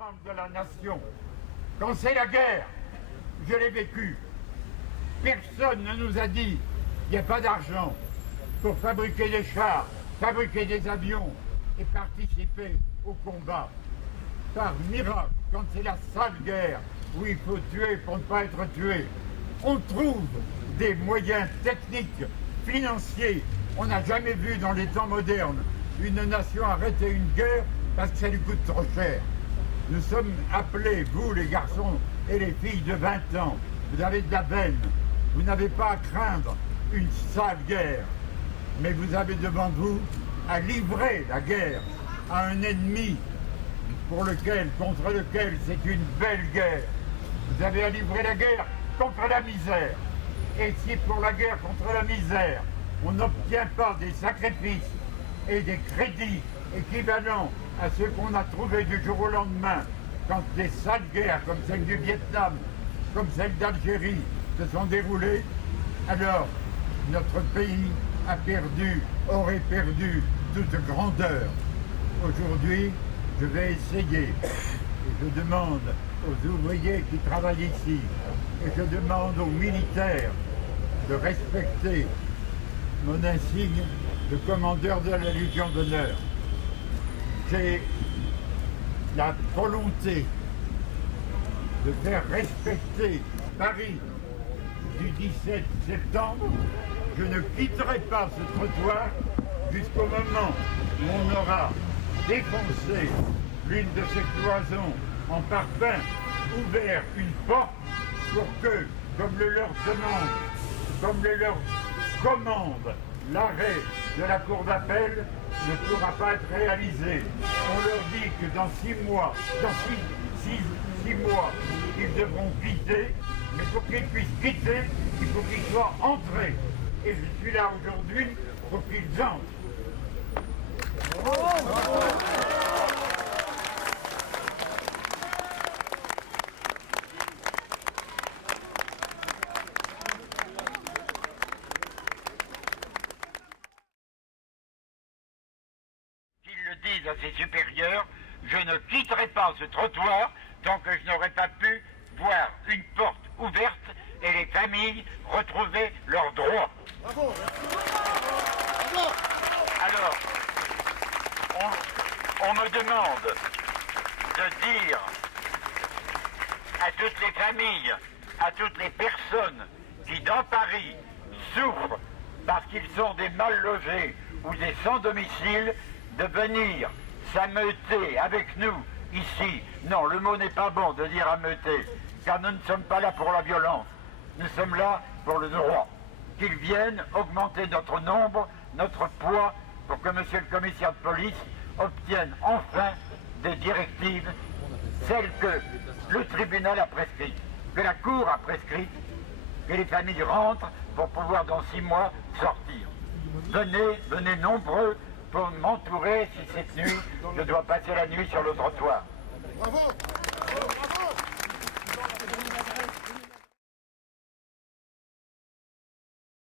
l'ensemble de la nation. Quand c'est la guerre, je l'ai vécu. Personne ne nous a dit qu'il n'y a pas d'argent pour fabriquer des chars, fabriquer des avions et participer au combat. Par miracle, quand c'est la sale guerre où il faut tuer pour ne pas être tué, on trouve des moyens techniques, financiers. On n'a jamais vu dans les temps modernes une nation arrêter une guerre parce que ça lui coûte trop cher. Nous sommes appelés, vous les garçons et les filles de 20 ans, vous avez de la veine, vous n'avez pas à craindre une sale guerre, mais vous avez devant vous à livrer la guerre à un ennemi contre lequel c'est une belle guerre. Vous avez à livrer la guerre contre la misère. Et si pour la guerre contre la misère, on n'obtient pas des sacrifices et des crédits équivalents à ceux qu'on a trouvés du jour au lendemain, quand des sales guerres comme celle du Vietnam, comme celle d'Algérie se sont déroulées, alors notre pays aurait perdu toute grandeur. Aujourd'hui, je vais essayer, et je demande aux ouvriers qui travaillent ici, et je demande aux militaires de respecter mon insigne de commandeur de la Légion d'honneur. J'ai la volonté de faire respecter Paris du 17 septembre. Je ne quitterai pas ce trottoir jusqu'au moment où on aura défoncé l'une de ces cloisons en parpaing, ouvert une porte pour que, comme le leur commande l'arrêt de la cour d'appel, ne pourra pas être réalisé. On leur dit que dans 6 mois, ils devront quitter, mais pour qu'ils puissent quitter, il faut qu'ils soient entrés. Et je suis là aujourd'hui pour qu'ils entrent. Disent à ses supérieurs, je ne quitterai pas ce trottoir tant que je n'aurai pas pu voir une porte ouverte et les familles retrouver leurs droits. Bravo. Bravo. Alors, on me demande de dire à toutes les familles, à toutes les personnes qui dans Paris souffrent parce qu'ils sont des mal logés ou des sans domicile, de venir s'ameuter avec nous ici. Non, le mot n'est pas bon de dire ameuter, car nous ne sommes pas là pour la violence. Nous sommes là pour le droit. Qu'ils viennent augmenter notre nombre, notre poids, pour que monsieur le commissaire de police obtienne enfin des directives, celles que le tribunal a prescrites, que la cour a prescrites, que les familles rentrent pour pouvoir dans 6 mois sortir. Venez nombreux pour m'entourer si cette nuit, je dois passer la nuit sur le trottoir. Bravo.